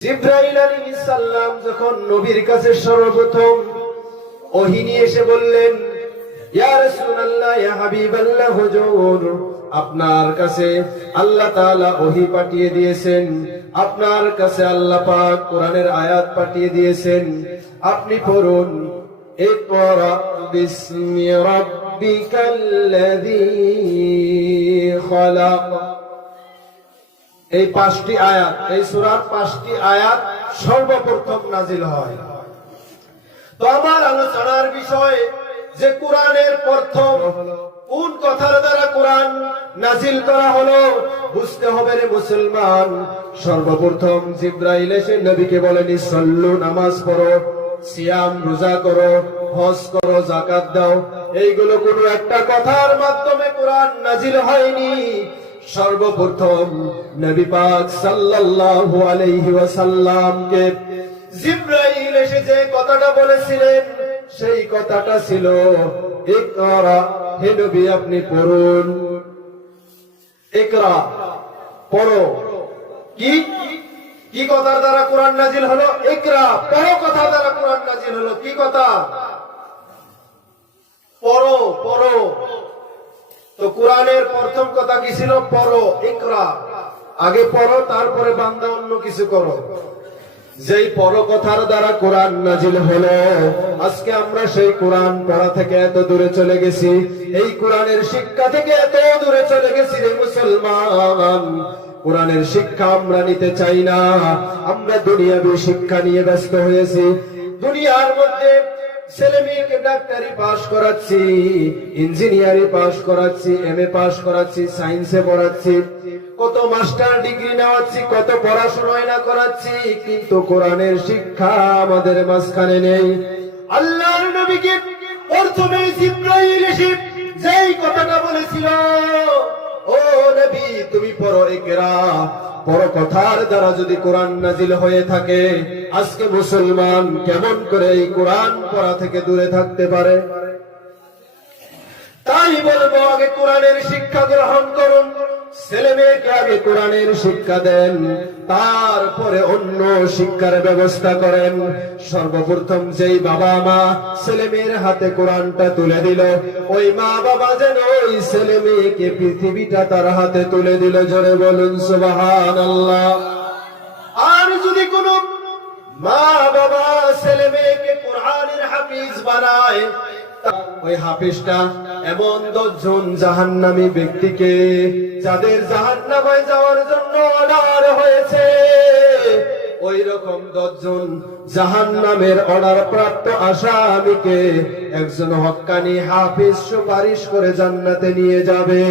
জিবরাইল আলাইহিস সালাম যখন নবীর কাছে সর্বপ্রথম ওহী নিয়ে এসে বললেন, ইয়া রাসূলুল্লাহ, ইয়া হাবিবাল্লাহ, হুজুর, আপনার কাছে আল্লাহ তাআলা ওহী পাঠিয়ে দিয়েছেন, আপনার কাছে আল্লাহ পাক কোরআনের আয়াত পাঠিয়ে দিয়েছেন, আপনি পড়ুন, ইকরা বিসমি রাব্বিকাল্লাযী খালাক। এই 5টি আয়াত, এই সূরার 5টি আয়াত সর্বপ্রথম নাজিল হয়। তো আমার আলোচনার বিষয় যে কোরআনের প্রথম কোন কথার দ্বারা কোরআন নাজিল করা হলো বুঝতে হবে রে মুসলমান। সর্বপ্রথম জিবরাইল এসে নবীকে বলেন, সল্লু, নামাজ পড়ো, সিয়াম, রোজা করো, হজ করো, যাকাত দাও। এইগুলো কোনো একটা কথার মাধ্যমে কোরআন নাজিল হয়নি। সর্বপ্রথম নবী পাক সাল্লাল্লাহু আলাইহি ওয়াসাল্লামকে জিবরাইল এসে যে কথাটা বলেছিলেন সেই কথাটা ছিল ইকরা, হে নবী আপনি পড়ুন। ইকরা, পড়ো। কি কি কথার দ্বারা কোরআন নাজিল হলো? ইকরা, পড়ো কথার দ্বারা কোরআন নাজিল হলো। কি কথা? পড়ো, পড়ো। তো কোরআনের প্রথম কথা কি ছিল? পড়ো, ইকরা। আগে পড়ো, তারপরে বান্দা অন্য কিছু করো। যেই পড়ো কথার দ্বারা কোরআন নাজিল হলো, আজকে আমরা সেই কোরআন পড়া থেকে এত দূরে চলে গেছি, এই কোরআনের শিক্ষা থেকে এত দূরে চলে গেছি রে মুসলমান। কোরআনের শিক্ষা আমরা নিতে চাই না, আমরা দুনিয়াবী শিক্ষা নিয়ে ব্যস্ত হয়েছি। দুনিয়ার মধ্যে ছেলে মেয়েকে ডাক্তারি পাস করাচ্ছি, ইঞ্জিনিয়ারিং পাস করাচ্ছি, এমএ পাস করাচ্ছি, সায়েন্সে পড়াচ্ছি, কত মাস্টার ডিগ্রি নেওয়াচ্ছি, কত পড়াশোনা না করাচ্ছি, কিন্তু কোরআনের শিক্ষা আমাদের মাঝখানে নেই। আল্লাহর নবীকে প্রথমে জিবরাইল এসে যেই কথাটা বলেছিল, ও নবী তুমি পড়ো, ইকরা, পড়ো কথার দ্বারা যদি কোরআন নাজিল হয়ে থাকে, আজকে মুসলমান কেমন করে এই কোরআন পড়া থেকে দূরে থাকতে পারে? তাই বলবো, আগে কোরআনের শিক্ষা গ্রহণ করুন, ছেলে মেয়েকে আগে কোরআনের শিক্ষা দেন, তারপরে অন্য শিক্ষার ব্যবস্থা করেন। সর্বপ্রথম যেই বাবা মা ছেলে মেয়ের হাতে কোরআনটা তুলে দিল, ওই মা বাবা যেন ওই ছেলে মেয়েকে পৃথিবীটা তার হাতে তুলে দিল। জোরে বলুন সুবহানাল্লাহ। আর যদি কোনো মা বাবা ছেলে মেয়েকে কোরআনের হাফিজ বানায়, ওই হাফিজটা এমন 10 জন জাহান্নামী ব্যক্তিকে, যাদের জাহান্নামে যাওয়ার জন্য অর্ডার হয়েছে, ওই রকম 10 জন জাহান্নামের অর্ডার প্রাপ্ত আসামিকে একজন হক্কানি হাফিজ সুপারিশ করে জান্নাতে নিয়ে যাবে।